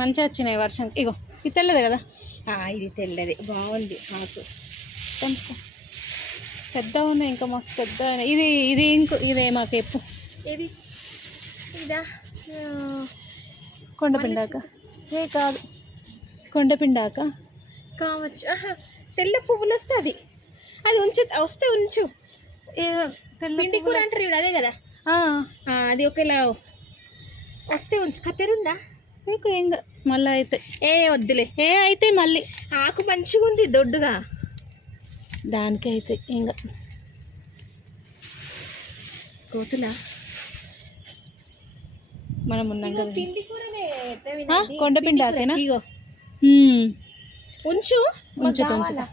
మంచిగా వచ్చినాయి వర్షం. ఇగో ఇది తెల్లదే కదా, ఇది తెల్లది బాగుంది ఆకు. పెద్ద ఉన్నాయి, ఇంకా మస్తు పెద్ద ఉన్నాయి. ఇది ఇది ఇంకో ఇదే మాకు ఎప్పు. ఇది ఇదా కొండపిండాక? ఏ కాదు, కొండపిండాక కావచ్చు. తెల్ల పువ్వులు వస్తుంది, అది ఉంచు, వస్తే ఉంచు. పిండి కూర అంటారు ఇప్పుడు, అదే కదా. అది ఒకేలా వస్తే ఉంచు. కత్తెరుందా మీకు? ఏం మళ్ళీ అయితే వద్దులే. అయితే మళ్ళీ ఆకు మంచిగా ఉంది దొడ్డుగా, దానికి అయితే ఇంకా కోతులా మనం ఉన్నాం కదా. పిండి కూరనే కొండపిండాకేనా? ఇగో ఉంచు, ఉంచుతా.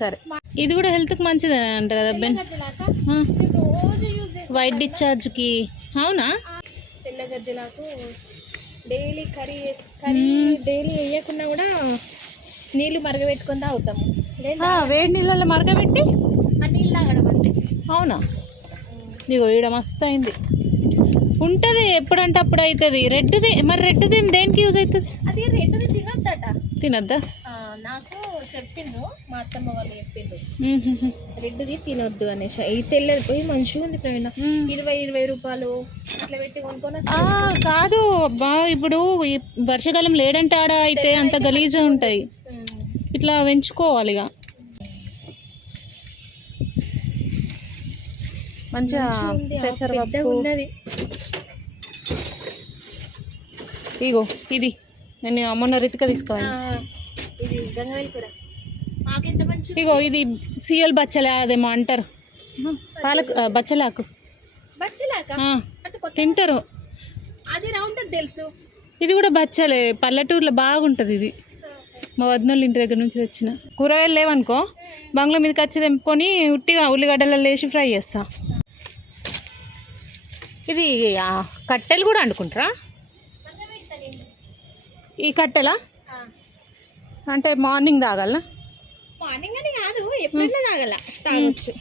సరే, ఇది కూడా హెల్త్కి మంచిదే అంట కదా బెన్, వైట్ డిశ్చార్జ్కి. అవునా? తెల్ల గజ్జలాకు డైలీ కర్రీ డైలీ వేయకుండా కూడా నీళ్ళు మరగబెట్టుకొని తాగుతాము. వేడి నీళ్ళల్లో మరగబెట్టి ఆ నీళ్ళు తాగడం అంతే. అవునా? ఇగో ఈడ మస్తు అయింది. ఉంటుంది ఎప్పుడంటే అప్పుడు అవుతుంది. రెడ్ది మరి రెడ్ది దేనికి యూజ్ అవుతుంది? అది రెడ్ది తినొద్దట. తినొద్దా? నాకు చెప్పిండు, మా అత్తమ్మ వాళ్ళు చెప్పిండు రెడ్ది తినొద్దు అనేసి. ఈ తెల్లది పోయి మంచిగా ఉంది ప్రవీణ, 20 రూపాయలు అట్లా పెట్టి కొనుక్కొని. కాదు అబ్బా, ఇప్పుడు వర్షాకాలం లేడంటే ఆడ అయితే అంత గలీజ్గా ఉంటాయి. ఇట్లా పెంచుకోవాలి ఇక మంచిగా. పెసరపప్పు ఉన్నది. ఇగో ఇది నేను మొన్న రితిక తీసుకోవాలి. ఇది గంగవేల్ కూర మాకెంత మంచి. ఇగో ఇది సిఎల్ బచ్చల అదేమో అంటారు, పాలకు బచ్చలాకు. తింటారు, అది రౌండ్ తెలుసు. ఇది కూడా బచ్చలే, పల్లెటూరులో బాగుంటుంది ఇది. మా వదినోళ్ళ ఇంటి దగ్గర నుంచి తెచ్చిన. కూరగాయలు లేవనుకో బంగ్లా మీదకి వచ్చి తెంపుకొని ఉట్టిగా ఉల్లిగడ్డలలో వేసి ఫ్రై చేస్తా. ఇది కట్టెలు కూడా వండుకుంటారా? ఈ కట్టెలా అంటే మార్నింగ్ తాగాల? మార్నింగ్ అని కాదు, ఎప్పుడైనా తాగొచ్చు.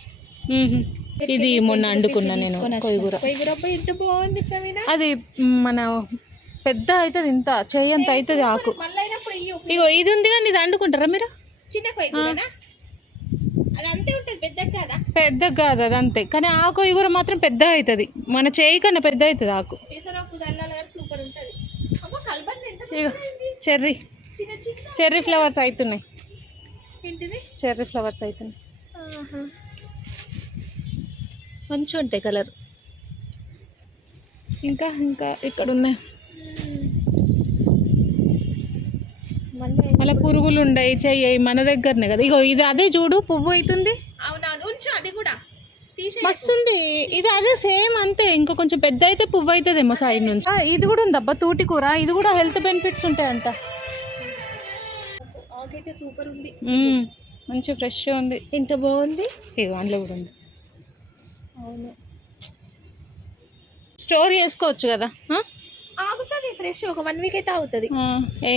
ఇది మొన్న వండుకున్నా నేను కొయ్యూర. ఎంత బాగుంది. అది మన పెద్ద అవుతుంది, ఇంత చెయ్యంత అవుతుంది ఆకు. ఇగో ఇది ఉంది కానీ ఇది వండుకుంటారా మీరు? చిన్న కొయ్యూరనా? అది అంతే ఉంటుంది, పెద్దగా కాదా? పెద్దగా కాదు అది అంతే, కానీ ఆ కొయ్యూర మాత్రం పెద్ద అవుతుంది, మన చేయి కన్నా పెద్ద అవుతుంది ఆకు. సూపర్ ఉంటుంది. ఇగో చెర్రీ ఫ్లవర్స్ అవుతున్నాయి. ఏంటిది? చెర్రీ ఫ్లవర్స్ అవుతున్నాయి, మంచిగా ఉంటాయి కలర్. ఇంకా ఇంకా ఇక్కడ ఉన్నాయి అలా పురుగులు ఉండయి, చెయ్యి మన దగ్గరనే కదా. ఇగో ఇది అదే చూడు, పువ్వు అవుతుంది. అది కూడా మస్తుంది. ఇది అదే సేమ్ అంతే, ఇంకా కొంచెం పెద్ద అయితే పువ్వు అవుతుందేమో సైడ్ నుంచి. ఇది కూడా ఉంది అబ్బా తూటి కూర, ఇది కూడా హెల్త్ బెనిఫిట్స్ ఉంటాయంట. సూపర్ ఉంది, మంచిగా ఫ్రెష్గా ఉంది. ఎంత బాగుంది. ఇగో అందులో కూడా ఉంది. అవును, స్టోర్ చేసుకోవచ్చు కదా. ఆగుతుంది ఫ్రెష్, ఒక 1 వీక్ అయితే ఆగుతుంది.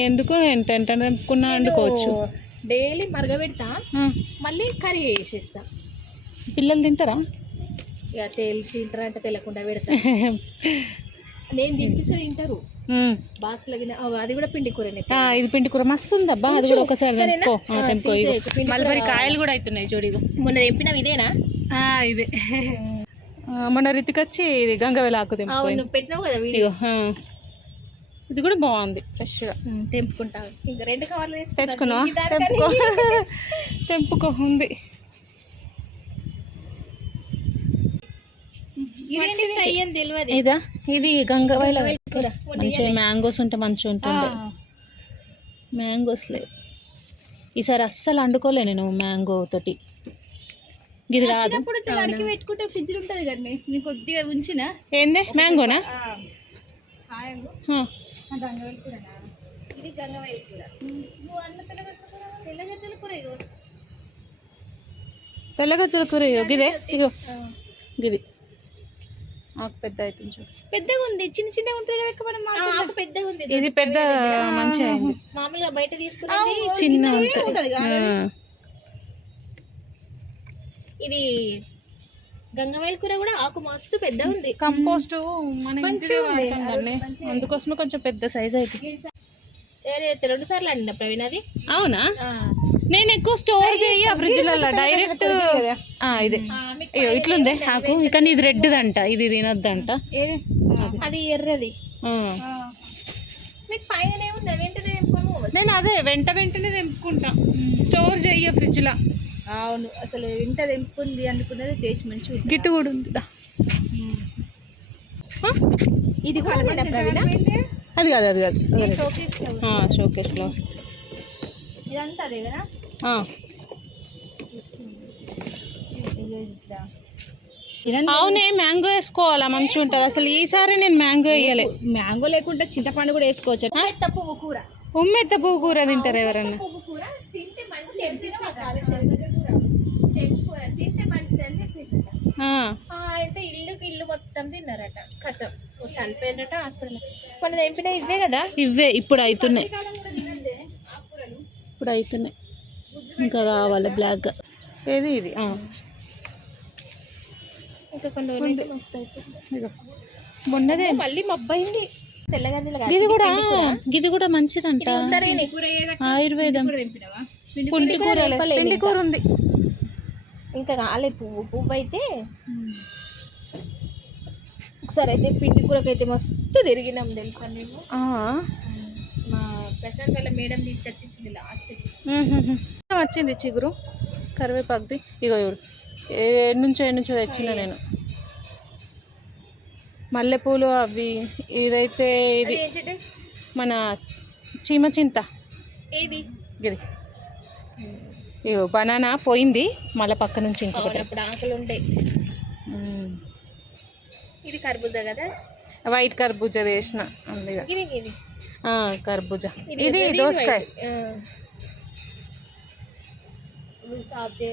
ఎందుకు ఎంత ఎంత తెంపుకున్నా వండుకోవచ్చు. డైలీ మరగబెడతా, మళ్ళీ కర్రీ చేసేస్తా. పిల్లలు తింటారా? ఇక తింటారా అంటే తెలియకుండా పెడతా. నేను తినిపిస్తే తింటారు. బాక్స్ లగిన అది కూడా పిండి కూరనే. ఇది పిండి కూర మస్తు ఉంది అబ్బా, అది కూడా ఒకసారి తెంపుకో. మళ్ళీ కాయలు కూడా అవుతున్నాయి చూడు. ఇగో మొన్న తెంపినా ఇదేనా? ఇదే మొన్న రితికొచ్చి ఇది గంగవేల ఆకు తెంపుకో పెట్టినావు కదా. ఇగో ఇది కూడా బాగుంది, ఫ్రెష్గా తెంపుకుంటా. ఇంకా 2 కవర్లు తెచ్చుకున్నావా? తెంపుకో ఉంది. ఇదా? ఇది గంగవేల మంచిగా మ్యాంగోస్ ఉంటే మంచిగా ఉంటుంది. మ్యాంగోస్ లేవు ఈసారి, అస్సలు వండుకోలే నేను మ్యాంగో తోటి. ఇది కాదు పెట్టుకుంటే ఫ్రిడ్జ్ ఉంటుంది కదా, నేను కొద్దిగా ఉంచిన. ఏంది మ్యాంగోనా? ఇది గంగవేల కూర. నువ్వు అన్న తెల్లగజ్జల కూర. ఇగో తెల్లగజ్జల కూర. ఇగో గిదే, ఇగో గిది ఆకు పెద్ద అవుతుంది చూడు. పెద్దగా ఉంది, చిన్న చిన్నగా ఉంటుంది కదా. ఆకు పెద్దగా ఉంది, ఇది పెద్ద మంచిగా అయింది. మామూలుగా బయట తీసుకున్నది చిన్న ఉంటుంది. ఇది గంగవేల కూర కూడా ఆకు మస్తు పెద్ద ఉంది. కంపోస్ట్ మన అందుకోసమే కొంచెం పెద్ద సైజ్ అవుతుంది. 2 సార్లు అండి ప్రవీణ్ అది. అవునా, నేను ఎక్కువ స్టోర్ చేయి ఆ ఫ్రిడ్జ్లలో డైరెక్ట్. ఇదే అయ్యో ఇట్లుందే నాకు, కానీ ఇది రెడ్దంట, ఇది తినొద్దంట. అది ఎర్రది. మీకు పైన ఏముంది వెంటనే తెంపుకొని. నేను అదే వెంటనే తెంపుకుంటా, స్టోర్ చెయ్య ఫ్రిడ్జ్లో. అవును, అసలు ఇంత తెంపుకుంది అనుకున్నది టేస్ట్ మంచిగా. గిట్టు కూడా ఉంది. ఇది కూడా ప్రవీణ, అది కాదు షోకేస్ ఫ్లవర్. ఇదంతా అదే కదా. అవునే, మ్యాంగో వేసుకోవాలా మంచిగా ఉంటుంది. అసలు ఈసారి నేను మ్యాంగో వేయలే. మ్యాంగో లేకుండా చింతపండు కూడా వేసుకోవచ్చు. పువ్వు కూర, ఉమ్మెత్త పువ్వు కూర తింటారు ఎవరన్నా? పువ్వు కూర తింటే మంచిది అని చెప్పిందట. అంటే ఇల్లు మొత్తం తిన్నారట. కథ చనిపోయినట హాస్పిటల్. కొన్ని తెంపినా ఇవే కదా, ఇవే ఇప్పుడు అవుతున్నాయి, ఇంకా కావాలి బ్లాక్గా. ఏది ఇది? ఇంకా కొన్ని రోజులు మస్తు అవుతుంది. మొన్నదే మళ్ళీ మబ్బయింది. తెల్లగజ్జలు ఇది కూడా మంచిదంట, ఆయుర్వేదం. పిండి కూర ఉంది ఇంకా కాలే. పువ్వు అయితే ఒకసారి అయితే పిండి కూరకైతే మస్తు తిరిగినాం తెలుసా మేము. మా ప్రశాంత్ వాళ్ళ మేడం తీసుకొచ్చి ఇచ్చింది లాస్ట్కి. వచ్చింది చిగురు కరివేపాకుది. ఇగో ఇవ్వడు ఏడు నుంచో తెచ్చిన నేను. మల్లెపూలు అవి, ఇదైతే ఇది మన చీమచింత. ఏది ఇది ఇగో బనానా పోయింది, మళ్ళీ పక్క నుంచి ఇంకొకటి. అప్పుడు ఆకులు ఉంటాయి. ఇది కర్బూజా కదా, వైట్ కర్బూజా వేసిన. ఇది కర్బూజా. ఇది దోసకాయ.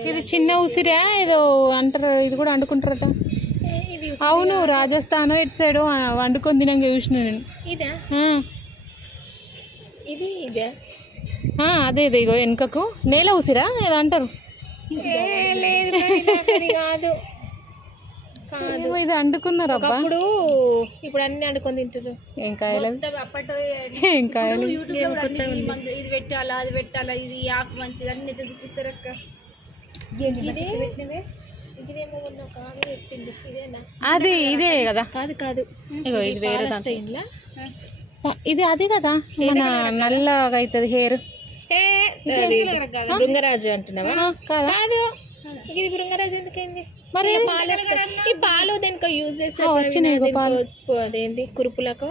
ఇది చిన్న ఉసిరా ఏదో అంటారు, ఇది కూడా వండుకుంటారట. అవును, రాజస్థాన్ ఇటు సైడ్ వండుకొని తినంగా చూసిన నేను. ఇదా ఇదే అదే ఇగో వెనుకకు నేల ఉసిరా ఏదో అంటారు. కాదు, ఇది వండుకున్నారు అబ్బా. ఇప్పుడు అన్ని వండుకొని తింటారు. ఏం కాయలు? ఏం కాయలు? ఇది పెట్టాలా, అది పెట్టాలా, ఇది ఆకు మంచిది అన్ని చూపిస్తారు అక్క. అది ఇదే కదా? కాదు ఇగో ఇది వేరే దాంట్లో. ఇది అది కదా, మన నల్లగా అవుతుంది హెయిర్. బృంగరాజు అంటున్నావా? కాదు, ఇది బృంగరాజు ఎందుకైంది మరి? ఈ పాలు దేనికో యూజ్ చేస్తారు. వచ్చినాయి పాలు. అదేంటి కురుపులకు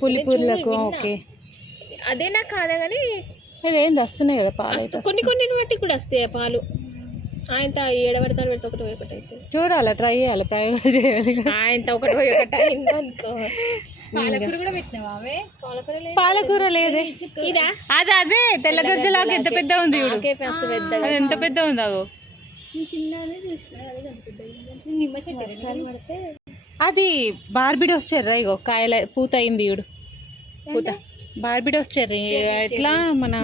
పులిపూర్లకు. ఓకే, అదేనా కాదా కానీ ఇదేంది వస్తున్నాయి కదా పాలు. కొన్ని బట్టి కూడా వస్తాయి పాలు. ఆయన 7 పెడతారు, పెడితే ఒకటి అవుతుంది. చూడాలి, ట్రై చేయాలి, ప్రయోగాలు చేయాలి. ఆయన ఒకటి అయిందనుకో. పాలకూర కూడా పెట్టినావా? పాలకూర లేదే. ఇదా? అదే తెల్ల గజ్జలాగా ఎంత పెద్ద ఉంది చూడు. అది ఎంత పెద్ద ఉంది. అగో అది బార్బిడోస్ చెర్రీ. ఇగో కాయల పూత అయింది చూడు, పూత బార్బిడోస్ చెర్రీ. ఎట్లా మన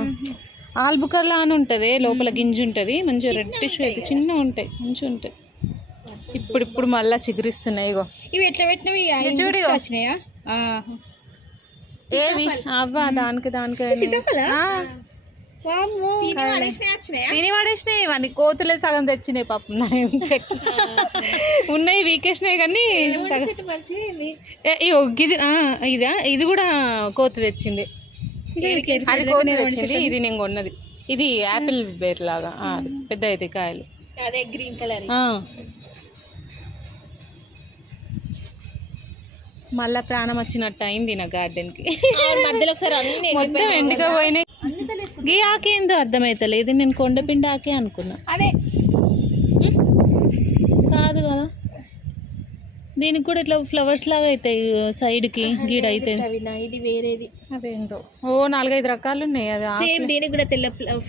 ఆల్బుకర్లా అని ఉంటుంది, లోపల గింజ ఉంటుంది, మంచిగా రెడ్డిష్ అయితే చిన్న ఉంటాయి, మంచిగా ఉంటాయి. ఇప్పుడు మళ్ళీ చిగురిస్తున్నాయి. ఇగో ఇవి ఎట్లా పెట్టినవి? వచ్చినాయా? ఏవి అవ్వా? దానికి తిని పడేసినాయి. ఇవన్నీ కోతులే సగం తెచ్చినాయి పాపం. చెట్టు ఉన్నాయి వీకేసినాయి కానీ ఇది కూడా కోతి తెచ్చింది. అది కోతి తెచ్చింది, ఇది నేను కొన్నది. ఇది యాపిల్ బేర్ లాగా పెద్ద అయితే కాయలు. అదే గ్రీన్ కలర్. మళ్ళా ప్రాణం వచ్చినట్టు అయింది నా గార్డెన్కి. మధ్యలో ఒకసారి అన్ని మొత్తం ఎండుగా పోయినాయి. గీ ఆకేందో అర్థమవుతలేదు, నేను కొండపిండి ఆకే అనుకున్నా. అదే కాదు కదా, దీనికి కూడా ఇట్లా ఫ్లవర్స్ లాగా అవుతాయి సైడ్కి గీడ అయితే. ఇది వేరేది. అదేందో 4-5 రకాలు ఉన్నాయి. అది సేమ్ దీనికి కూడా తెల్ల ఫ్లవర్స్,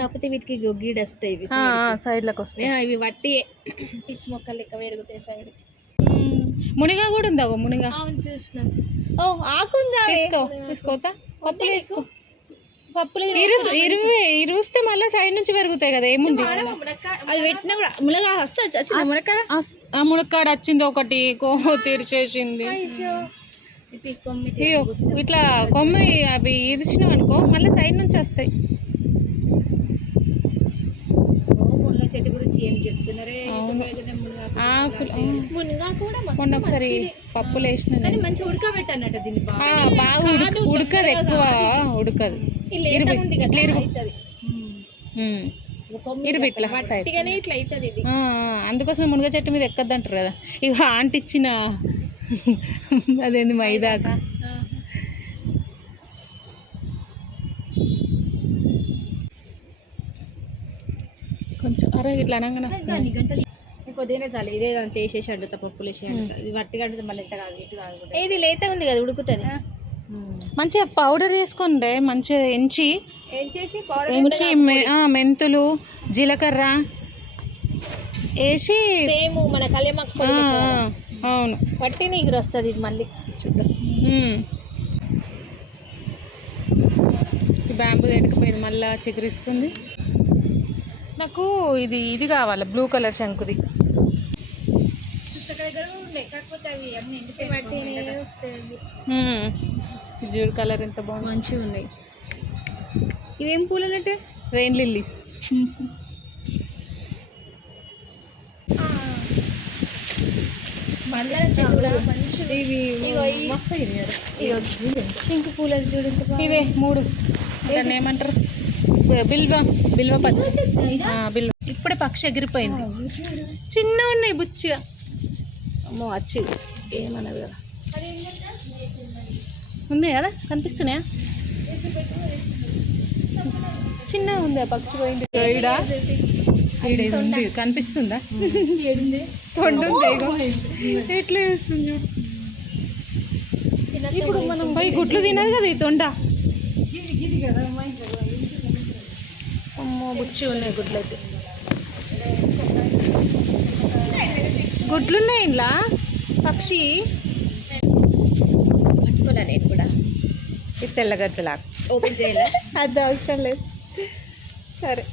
కాకపోతే వీటికి గీడ వస్తాయి సైడ్లకు వస్తాయి. ఇవి వట్టి పిచ్చి మొక్కలు లెక్క పెరుగుతాయి సైడ్. మునిగా కూడా ఉందా? మునిగా చూసిన. ఆకుందా? తీసుకోతా. పప్పులు వేసుకో. పప్పులు ఇరుస్తే మళ్ళీ సైడ్ నుంచి పెరుగుతాయి కదా. ఏముంది అది పెట్టినా కూడా మునగా వస్తా. మునక్కాడ వచ్చింది ఒకటి, తీర్చేసింది. ఇయ్యో, ఇట్లా కొమ్మ అవి ఇరిచినాం అనుకో మళ్ళీ సైడ్ నుంచి వస్తాయి. మునగ చెట్టు గురించి ఏం చెప్తున్నారే? ఆకులు మునగా కూడా మొన్న ఒకసారి పప్పులు వేసిన కానీ మంచిగా ఉడకబెట్టన్నట్టు దీన్ని బాగా ఉడకదు, ఎక్కువ ఉడకదు. ఇట్లా ఇట్లా అవుతుంది ఇది. అందుకోసమే మునగ చెట్టు మీద ఎక్కద్దు అంటారు కదా. ఇక ఆంటీ ఇచ్చిన అదేంది మైదాక. కొంచెం అరే ఇట్లా అనగానే వస్తుంది. గంటలు కొద్దిగానే చాలు. ఇదే అంత వేసేసి అడ్డుతా, పప్పులు వేసి అడ్డుతా. ఇది వట్టి కడుతుంది మళ్ళీ ఎంత కాదు ఇటు కాదు. ఇది లేత ఉంది కదా, ఉడుకుతుంది. మంచిగా పౌడర్ వేసుకోండి, మంచిగా ఎంచి మెంతులు జీలకర్ర వేసి సేమ్ మన కళ్యామాకు. అవును, వట్టి నీరు వస్తుంది. మళ్ళీ చూద్దాం. బ్యాంబు ఎడకపోయింది, మళ్ళీ చిగురిస్తుంది. నాకు ఇది కావాలి, బ్లూ కలర్ శంకుది. జూడు కలర్ ఎంత బాగుంది, మంచిగా ఉన్నాయి. ఇవేం పూలు అన్నట్టు? Rain lilies. పింక్ పూలు చూడు. ఇదే 3 దాన్ని ఏమంటారు? బిల్వ పత్రి. బిల్వ. ఇప్పుడే పక్షి ఎగిరిపోయింది. చిన్న ఉన్నాయి బుచ్చిగా. అమ్మో వచ్చి ఏమన్నది కదా. ఉంది కదా, కనిపిస్తున్నాయా? చిన్న ఉంది ఆ పక్షి పోయింది. ఈడ ఉంది, కనిపిస్తుందా? తొండు ఉంది, ఎట్లా వేస్తుంది చూడు. ఇప్పుడు మనం పోయి గుడ్లు తినదు కదా ఈ తొండ. అమ్మో బుచ్చి ఉన్నాయి గుడ్లు. అయితే గుడ్లు ఉన్నాయి ఇంట్లో. పక్షి పట్టుకున్నా నేను కూడా. ఇది తెల్లగజ్జలాగా ఓపెన్ చేయాలి, అది అవసరం లేదు. సరే.